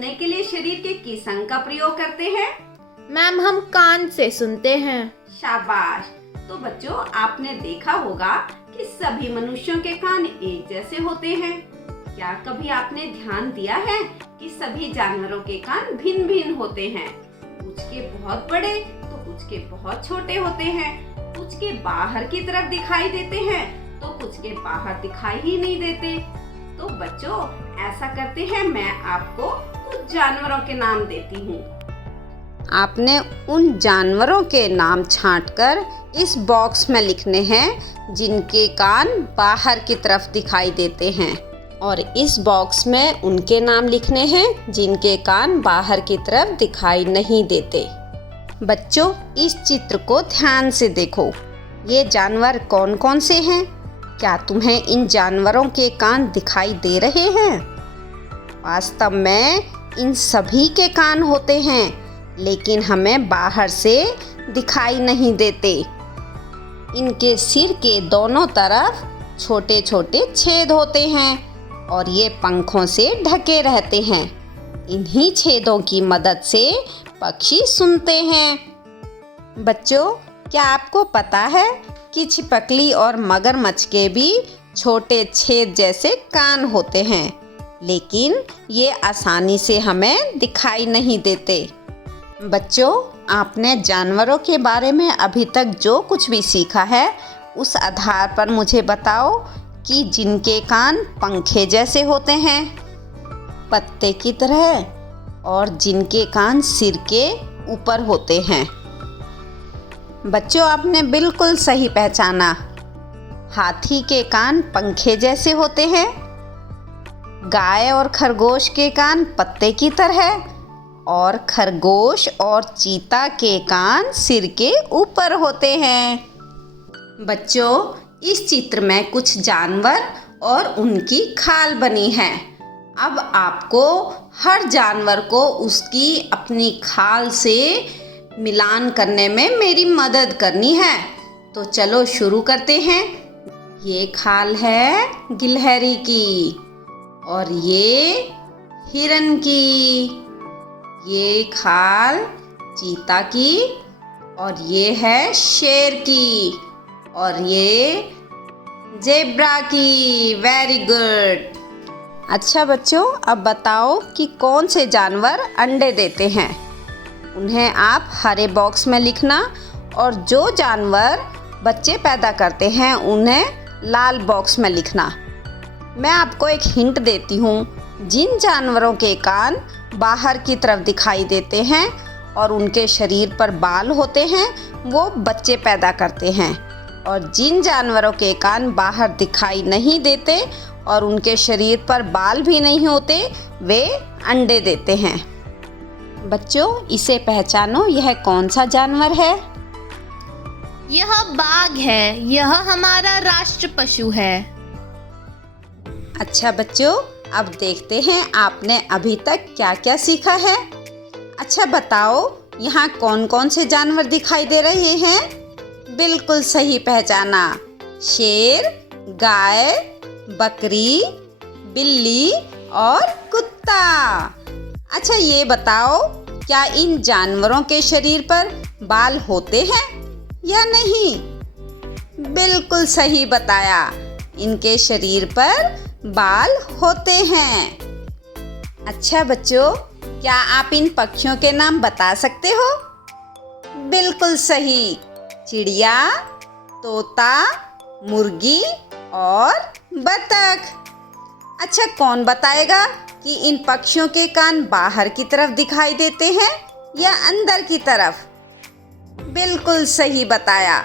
सुनने के लिए शरीर के किस अंग का प्रयोग करते हैं? मैम हम कान से सुनते हैं। शाबाश। तो बच्चों, आपने देखा होगा कि सभी मनुष्यों के कान एक जैसे होते हैं। क्या कभी आपने ध्यान दिया है कि सभी जानवरों के कान भिन्न भिन्न होते हैं? कुछ के बहुत बड़े तो कुछ के बहुत छोटे होते हैं। कुछ के बाहर की तरफ दिखाई देते हैं तो कुछ के बाहर दिखाई ही नहीं देते। तो बच्चों, ऐसा करते हैं, मैं आपको कुछ जानवरों के नाम देती हूँ। आपने उन जानवरों के नाम छांटकर इस बॉक्स में लिखने हैं जिनके कान बाहर की तरफ दिखाई देते हैं, और इस बॉक्स में उनके नाम लिखने हैं जिनके कान बाहर की तरफ दिखाई नहीं देते। बच्चों, इस चित्र को ध्यान से देखो। ये जानवर कौन कौन से हैं? क्या तुम्हें इन जानवरों के कान दिखाई दे रहे हैं? वास्तव में इन सभी के कान होते हैं, लेकिन हमें बाहर से दिखाई नहीं देते। इनके सिर के दोनों तरफ छोटे छोटे छेद होते हैं और ये पंखों से ढके रहते हैं। इन्हीं छेदों की मदद से पक्षी सुनते हैं। बच्चों, क्या आपको पता है कि छिपकली और मगरमच्छ के भी छोटे छेद जैसे कान होते हैं, लेकिन ये आसानी से हमें दिखाई नहीं देते। बच्चों, आपने जानवरों के बारे में अभी तक जो कुछ भी सीखा है, उस आधार पर मुझे बताओ कि जिनके कान पंखे जैसे होते हैं, पत्ते की तरह, और जिनके कान सिर के ऊपर होते हैं। बच्चों, आपने बिल्कुल सही पहचाना। हाथी के कान पंखे जैसे होते हैं, गाय और खरगोश के कान पत्ते की तरह, और खरगोश और चीता के कान सिर के ऊपर होते हैं। बच्चों, इस चित्र में कुछ जानवर और उनकी खाल बनी है। अब आपको हर जानवर को उसकी अपनी खाल से मिलान करने में मेरी मदद करनी है। तो चलो शुरू करते हैं। ये खाल है गिलहरी की, और ये हिरन की। ये खाल चीता की, और ये है शेर की, और ये ज़ेब्रा की। Very good. अच्छा बच्चों, अब बताओ कि कौन से जानवर अंडे देते हैं। उन्हें आप हरे बॉक्स में लिखना, और जो जानवर बच्चे पैदा करते हैं उन्हें लाल बॉक्स में लिखना। मैं आपको एक हिंट देती हूँ। जिन जानवरों के कान बाहर की तरफ दिखाई देते हैं और उनके शरीर पर बाल होते हैं, वो बच्चे पैदा करते हैं, और जिन जानवरों के कान बाहर दिखाई नहीं देते और उनके शरीर पर बाल भी नहीं होते, वे अंडे देते हैं। बच्चों, इसे पहचानो, यह कौन सा जानवर है? यह बाघ है। यह हमारा राष्ट्र पशु है। अच्छा बच्चों, अब देखते हैं आपने अभी तक क्या क्या सीखा है। अच्छा बताओ, यहाँ कौन कौन से जानवर दिखाई दे रहे हैं? बिल्कुल सही पहचाना। शेर, गाय, बकरी, बिल्ली और कुत्ता। अच्छा ये बताओ, क्या इन जानवरों के शरीर पर बाल होते हैं या नहीं? बिल्कुल सही बताया। इनके शरीर पर बाल होते हैं। अच्छा बच्चों, क्या आप इन पक्षियों के नाम बता सकते हो? बिल्कुल सही। चिड़िया, तोता, मुर्गी और बतख। अच्छा, कौन बताएगा कि इन पक्षियों के कान बाहर की तरफ दिखाई देते हैं या अंदर की तरफ? बिल्कुल सही बताया।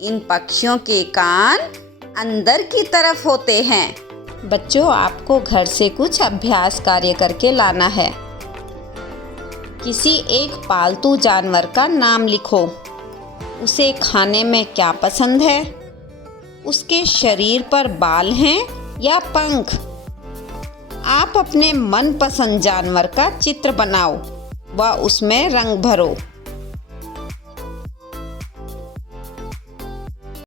इन पक्षियों के कान अंदर की तरफ होते हैं। बच्चों, आपको घर से कुछ अभ्यास कार्य करके लाना है। किसी एक पालतू जानवर का नाम लिखो। उसे खाने में क्या पसंद है? उसके शरीर पर बाल हैं या पंख? आप अपने मनपसंद जानवर का चित्र बनाओ व उसमें रंग भरो।